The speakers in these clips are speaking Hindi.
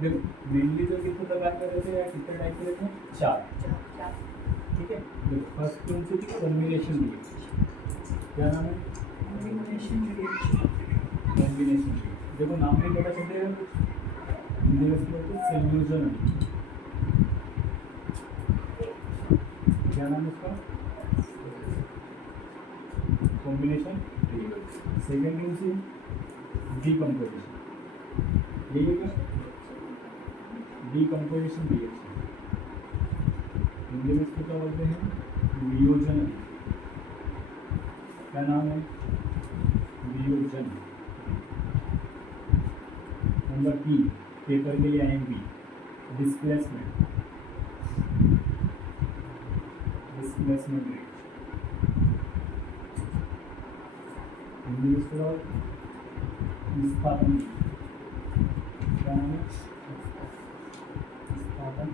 देखो मेनली तो कितने प्रकार के रहते हैं या कितने टाइप के रहते हैं? 4। ठीक है, देखो फर्स्ट प्रिंसिपल कॉम्बिनेशन रिएक्शन, क्या नाम है? Combination reaction. देखो नाम में पता चल जाएगा कुछ, हिंदी में इसको बोलते हैं संयोजन। क्या नाम है इसका? Combination reaction. Second principal decomposition, यही है क्या? डीकंपोजिशन रिएक्शन, हिंदी में इसको क्या बोलते हैं? वियोजन। क्या नाम है? वियोजन। नंबर 3 पेपर के लिए आएंगे डिस्प्लेसमेंट, डिस्प्लेसमेंट रिएक्शन, हिंदी में इसको विस्थापन। क्या नाम है? विस्थापन।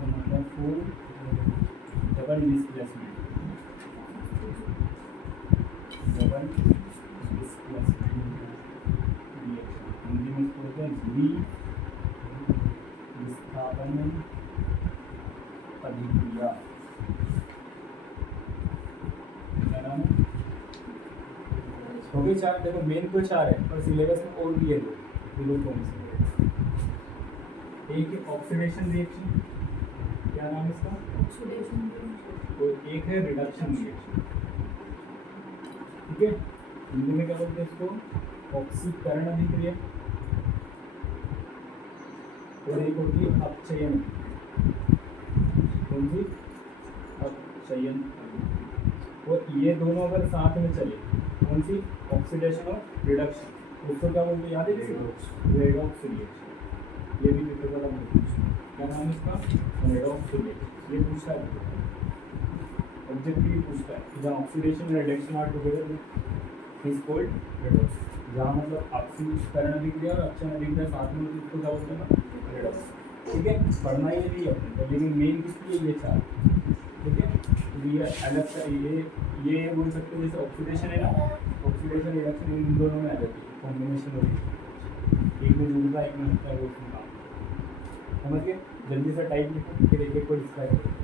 Number 4 double displacement, double displacement reaction, Hindi में इसको बोलते हैं विस्थापन अभिक्रिया। क्या नाम है? हो गए 4। देखो मेन तो 4 है पर सिलेबस में और भी है दो कौन से? एक है ऑक्सीडेशन रिएक्शन, क्या नाम है इसका? ऑक्सीडेशन। और एक है रिडक्शन रिएक्शन। ठीक है, हिंदी में क्या बोलते हैं इसको? ऑक्सीकरण अभिक्रिया। और एक होती है अपचयन। कौन सी? अपचयन। और ये दोनों अगर साथ में चले, कौन सी? ऑक्सीडेशन और रिडक्शन, उसको क्या बोलते हैं? याद है? Redox reaction. ये भी पेपर वाला पूछता है। क्या नाम है इसका? Redox reaction. ये पूछता है, ऑब्जेक्टिव पूछता है, जहाँ ऑक्सीडेशन और reduction are together is called redox. जहाँ मतलब ऑक्सीकरण अभिक्रिया और अपचयन अभिक्रिया साथ में होती है, उसको क्या बोलते हैं? रेडॉक्स। ठीक है, पढ़ना ही नहीं अपने को, लेकिन मेन किसकी है? ये 4। ठीक है, ये अलग सा ये बोल सकते हो जैसे ऑक्सीडेशन है ना, ऑक्सीडेशन रिडक्शन इन दोनों में आ जाती है कॉम्बिनेशन होती है, एक में जुड़ता है एक में हटता है, वो उसमें काम समझ गए? जल्दी से टाइप लिखो फिर एक एक को डिस्क्राइब करो।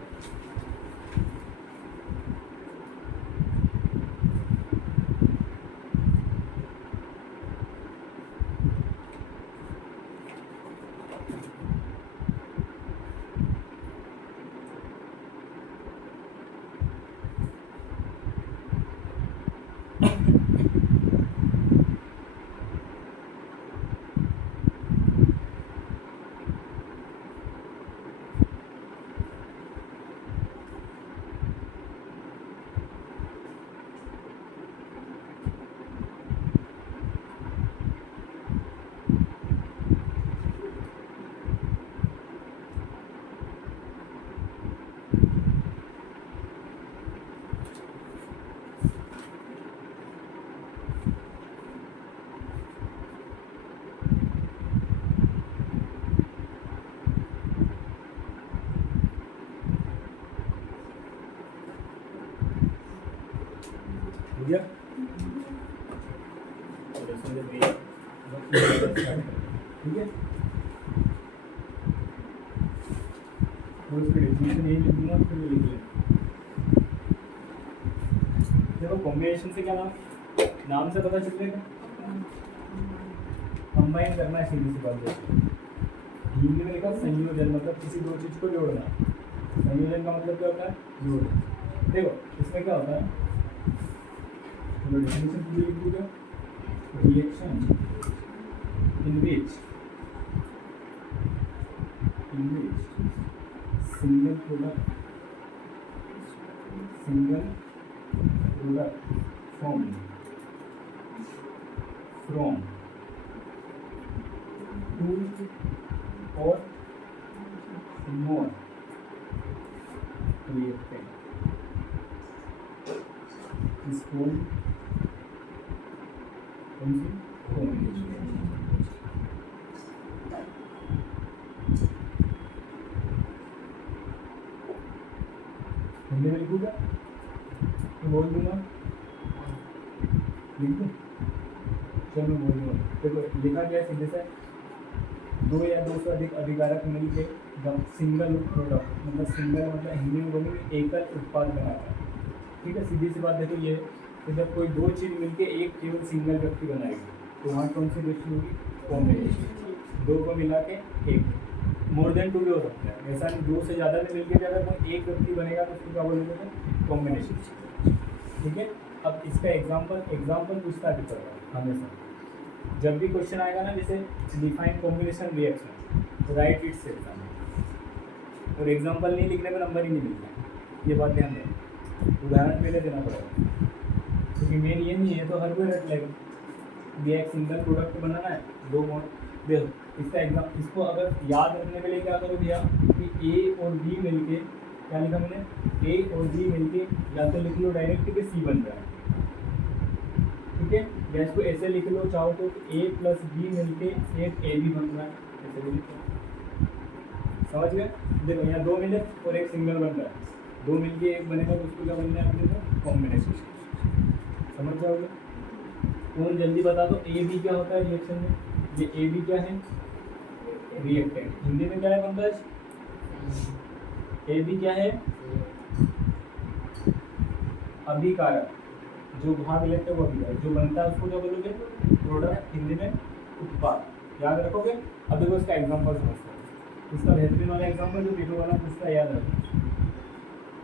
ठीक है, तो इसकी डेफिनेशन यही लिख दूंगा, फिर लिख लें। देखो कॉम्बिनेशन से क्या नाम से पता चल जाएगा, कंबाइन करना है, सीधी सी बात है। हिंदी में लिखा संयोजन, मतलब किसी दो चीज को जोड़ना। संयोजन का मतलब क्या होता है? जोड़ना। देखो इसमें क्या होता है, डेफिनेशन पूरी लिख दूंगा। Reaction in which single product formed from 2 or more reactant is called combination. Hindi में लिखूँगा तो बोल दूँगा, लिख दूँ? चलो मैं बोल दूँगा। देखो लिखा गया सीधे से दो या दो से अधिक अधिकारक मिलके जब सिंगल प्रोडक्ट मतलब सिंगल मतलब हिंदी में बोलेंगे एकल उत्पाद बनाता है। ठीक है, सीधी सी बात देखो ये, तो जब कोई दो चीज़ मिलके एक केवल सिंगल व्यक्ति बनाएगी तो वहाँ कौन सी रेशियो होगी? कॉम्बिनेशन। दो को मिला के एक, मोर देन टू भी हो सकता है, ऐसा नहीं, दो से ज़्यादा भी मिलके अगर कोई एक व्यक्ति बनेगा तो उसको क्या बोलेंगे? कॉम्बिनेशन। ठीक है, अब इसका एग्जाम्पल पूछता है पेपर हमेशा, जब भी क्वेश्चन आएगा ना, जैसे define combination reaction, right it's example, और एग्जाम्पल नहीं लिखने में नंबर ही नहीं मिलता है, ये बात ध्यान दें, उदाहरण पहले देना पड़ेगा, क्योंकि मेन ये नहीं है तो हर कोई रट लेगा। ये एक सिंगल प्रोडक्ट बनाना है, दो मोड, देखो इसका एग्जाम, इसको अगर याद रखने के लिए क्या करो भैया कि ए और बी मिलके, क्या लिखा मैंने? ए और बी मिलके, या तो लिख लो डायरेक्ट कि सी बन रहा है, ठीक है, या इसको ऐसे लिख लो चाहो तो ए प्लस बी मिलके एक ए बी बन रहा है, ऐसे भी लिखो, समझ गए? देखो यहाँ दो मिले और एक सिंगल बन रहा है, दो मिलके एक बनेगा तो उसको क्या बनना है अपने को? कॉम्बिनेशन। समझ जाओगे? कौन जल्दी बता दो ए बी क्या होता है रिएक्शन में? ये ए बी क्या है? रिएक्टेंट। हिंदी में क्या है पंकज? ए बी क्या है? अभिकारक। जो भाग लेते हैं वो अभिकारक, जो बनता है उसको क्या बोलोगे? प्रोडक्ट, हिंदी में उत्पाद। याद रखोगे? अब देखो इसका एग्जाम्पल समझते हैं, इसका बेहतरीन वाला एग्जाम्पल जो पेपर वाला पूछता है, याद रखो।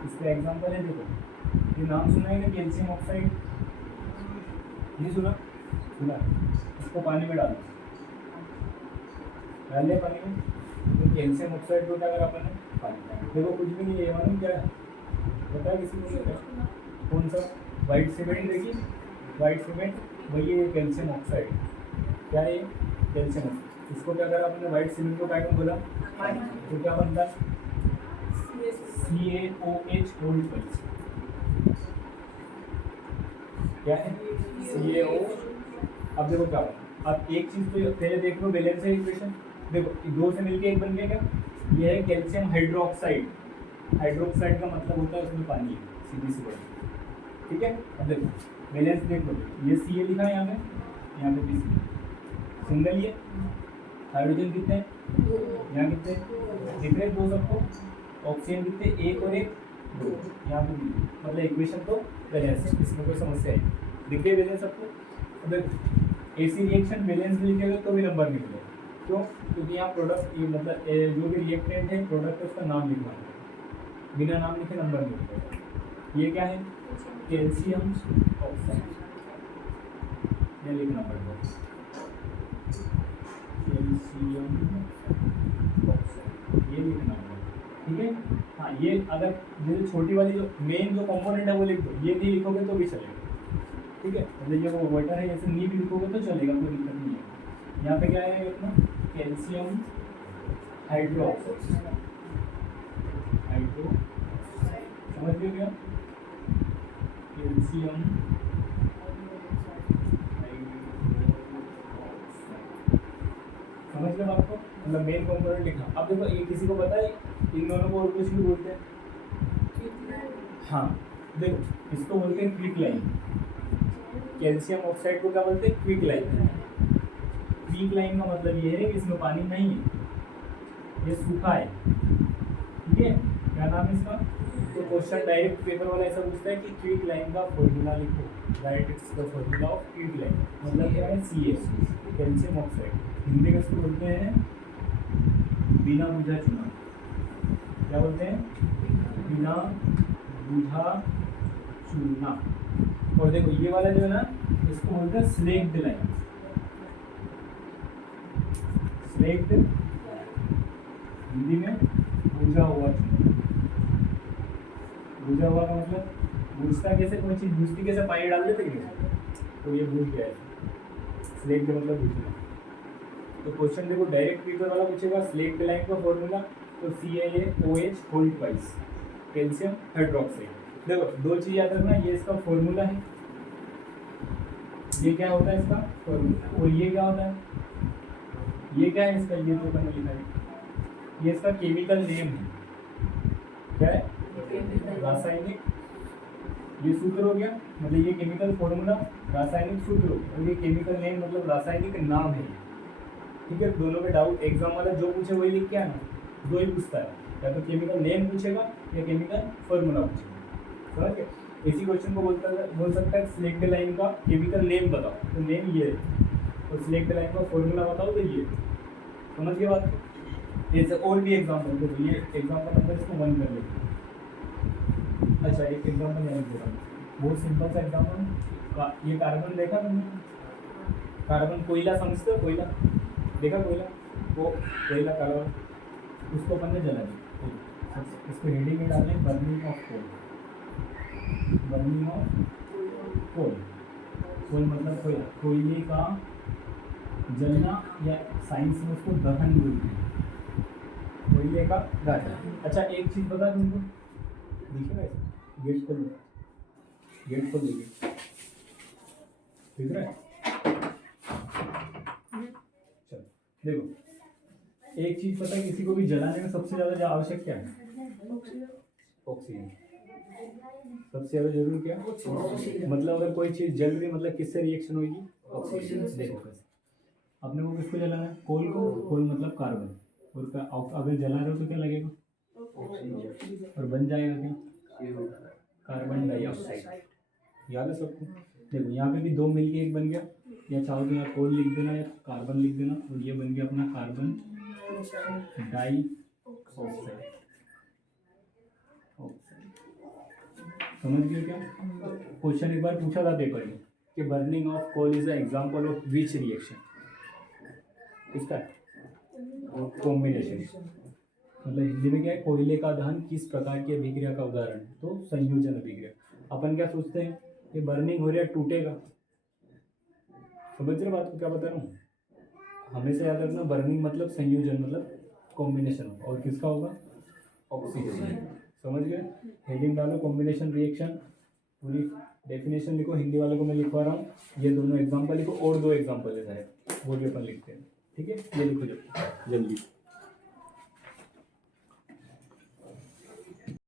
इसका एग्जाम्पल है, देखो ये नाम सुना है क्या? कैल्शियम ऑक्साइड, नहीं सुना? सुना। इसको पानी में डालो, डाल लिया पानी में, तो कैल्शियम ऑक्साइड को क्या करा अपन ने? पानी। देखो कुछ भी नहीं है, मालूम क्या है? पता है किसी को? क्या? कौन सा? White cement. देखिए वाइट सीमेंट, वही है कैल्शियम ऑक्साइड। क्या है? Calcium oxide. इसको क्या करा आपने? वाइट सीमेंट को क्या बोला? पानी। तो क्या बनता है? CaOH होल्ड प्लस, क्या है? CaO। अब देखो क्या होगा, अब एक चीज तो पहले देख लो, बैलेंस है इक्वेशन। देखो दो से मिलके एक बन गया क्या? ये है कैल्शियम हाइड्रोक्साइड। हाइड्रोक्साइड का मतलब होता है उसमें पानी है, सीधी सी बात, ठीक है। अब देखो बैलेंस देख लो, ये Ca लिखा है यहाँ पे भी सिंगल ही है। हाइड्रोजन कितने हैं? यहाँ कितने दिख रहे? दो सबको। ऑक्सीजन कितने? एक और एक, दो। यहाँ पे भी मतलब इक्वेशन तो बैलेंस है, इसमें कोई समस्या है? दिख रहे बैलेंस सबको? अब देखो ऐसी रिएक्शन बैलेंस लिखेगा तो भी नंबर निकलेगा। क्यों? क्योंकि यहाँ प्रोडक्ट ये मतलब जो भी रिएक्टेंट है प्रोडक्ट है उसका नाम लिखना है, बिना नाम लिखे नंबर नहीं मिलेगा। ये क्या है? कैल्शियम ऑक्साइड, ये लिखना पड़ेगा, कैल्शियम ऑक्साइड, ये लिखना पड़ेगा, ठीक है। हाँ, ये अगर जैसे छोटी वाली जो मेन जो कंपोनेंट है वो लिख दो, ये नहीं लिखोगे तो भी चलेगा, ठीक है। मतलब ये वो वाटर है, ऐसे नहीं भी लिखोगे तो चलेगा, कोई दिक्कत नहीं है। यहाँ पे क्या है अपना? कैल्शियम हाइड्रोक्साइड, हाइड्रो, समझ गए क्या? कैल्शियम समझ लो आपको, मतलब मेन कंपोनेंट लिखा। अब देखो ये किसी को पता है इन दोनों को और कुछ भी बोलते हैं? हाँ देखो इसको बोलते हैं क्विक लाइन, कैल्शियम ऑक्साइड को क्या बोलते हैं? Quick line. क्विक लाइन का मतलब ये है कि इसमें पानी नहीं है, ये सूखा है, ठीक है। क्या नाम है इसका? तो क्वेश्चन डायरेक्ट पेपर वाला ऐसा पूछता है कि क्विक लाइन का फॉर्मूला लिखो, right it's the formula of quick line. मतलब क्या है? Ca, calcium oxide. हिंदी में इसको बोलते हैं बिना बुझा चुना। क्या बोलते हैं? बिना बुझा चुना। और देखो ये वाला जो है ना, इसको बोलते हैं स्लेक्ड लाइन। स्लेक्ड, हिंदी में बुझा हुआ चुना। बुझा हुआ का मतलब बुझता कैसे? कोई चीज़ बुझती कैसे? पानी डाल देते क्या? तो ये बुझ गया है, स्लेक्ड मतलब बुझना। तो क्वेश्चन देखो डायरेक्ट पेपर वाला पूछेगा स्लेक्ड लाइन का फॉर्मूला, तो CaOH whole twice calcium hydroxide. देखो दो चीज़ याद रखना, ये इसका फॉर्मूला है, ये क्या होता है इसका फॉर्मूला, और ये क्या होता है? ये क्या है इसका? ये तो मैंने लिखा है, ये इसका केमिकल नेम है। क्या है? रासायनिक, ये सूत्र हो गया, मतलब ये केमिकल फॉर्मूला रासायनिक सूत्र हो गया, और ये केमिकल नेम मतलब रासायनिक नाम है, ठीक है, दोनों के डाउट एग्जाम वाला जो पूछे वही लिख के आना, दो ही पूछता है, या तो केमिकल नेम पूछेगा या केमिकल फॉर्मूला पूछेगा, समझ गए। इसी क्वेश्चन को बोल सकता है सिलेक्ट द लाइन का केमिकल नेम बताओ, तो नेम ये है, और सिलेक्ट द लाइन का फॉर्मूला बताओ तो ये, समझ गए बात को। ऐसे और भी एग्जाम्पल, तो ये एग्जाम्पल नंबर इसको 1 कर लेते हैं। अच्छा एक एग्जाम्पल याद दे रहा हूँ, बहुत सिंपल सा एग्जाम्पल। ये कार्बन देखा तुमने, कार्बन कोयला समझते हो, कोयला देखा, कोयला वो कोयला कार्बन, उसको अपन ने जला दिया, इसको हेडिंग में डालें burning of coal, burning of coal, coal मतलब कोयला, कोयले का जलना, या साइंस में उसको दहन बोलते हैं, कोयले का दहन। अच्छा एक चीज़ बता तुमको, दिखेगा गेट खोल, गेट खोल देंगे, दिख रहा है, चलो देखो, एक चीज पता है किसी को भी जलाने में सबसे ज्यादा आवश्यक क्या है? ऑक्सीजन। सबसे ज्यादा जरूरी क्या है? मतलब अगर कोई चीज जल रही मतलब किससे रिएक्शन होगी? ऑक्सीजन से। देखो कैसे, अपने को किसको जलाना है? कोल को, कोल मतलब कार्बन, और अगर जला रहे हो तो क्या लगेगा? ऑक्सीजन, और बन जाएगा क्या? Carbon dioxide. याद है सबको? देखो यहाँ पे भी दो मिलके एक बन गया, या चाहो तो यहाँ कोल लिख देना या कार्बन लिख देना, और ये बन गया अपना कार्बन डाइऑक्साइड। समझ गए क्या? क्वेश्चन एक बार पूछा था पेपर में कि burning of coal is example of which reaction, इसका कॉम्बिनेशन, मतलब हिंदी में क्या है, कोयले का दहन किस प्रकार की अभिक्रिया का उदाहरण है? तो संयोजन अभिक्रिया। अपन क्या सोचते हैं कि बर्निंग हो रहा है, टूटेगा, समझ रहे बात को क्या बता रहा हूँ? हमेशा याद रखना, बर्निंग मतलब संयोजन, मतलब कॉम्बिनेशन होगा, और किसका होगा? ऑक्सीजन। समझ गए? हेडिंग डालो कॉम्बिनेशन रिएक्शन, पूरी डेफिनेशन लिखो, हिंदी वालों को मैं लिखवा रहा हूँ, ये दोनों एग्जाम्पल लिखो, और दो एग्जाम्पल है वो भी अपन लिखते हैं, ठीक है? ये लिखो जल्दी।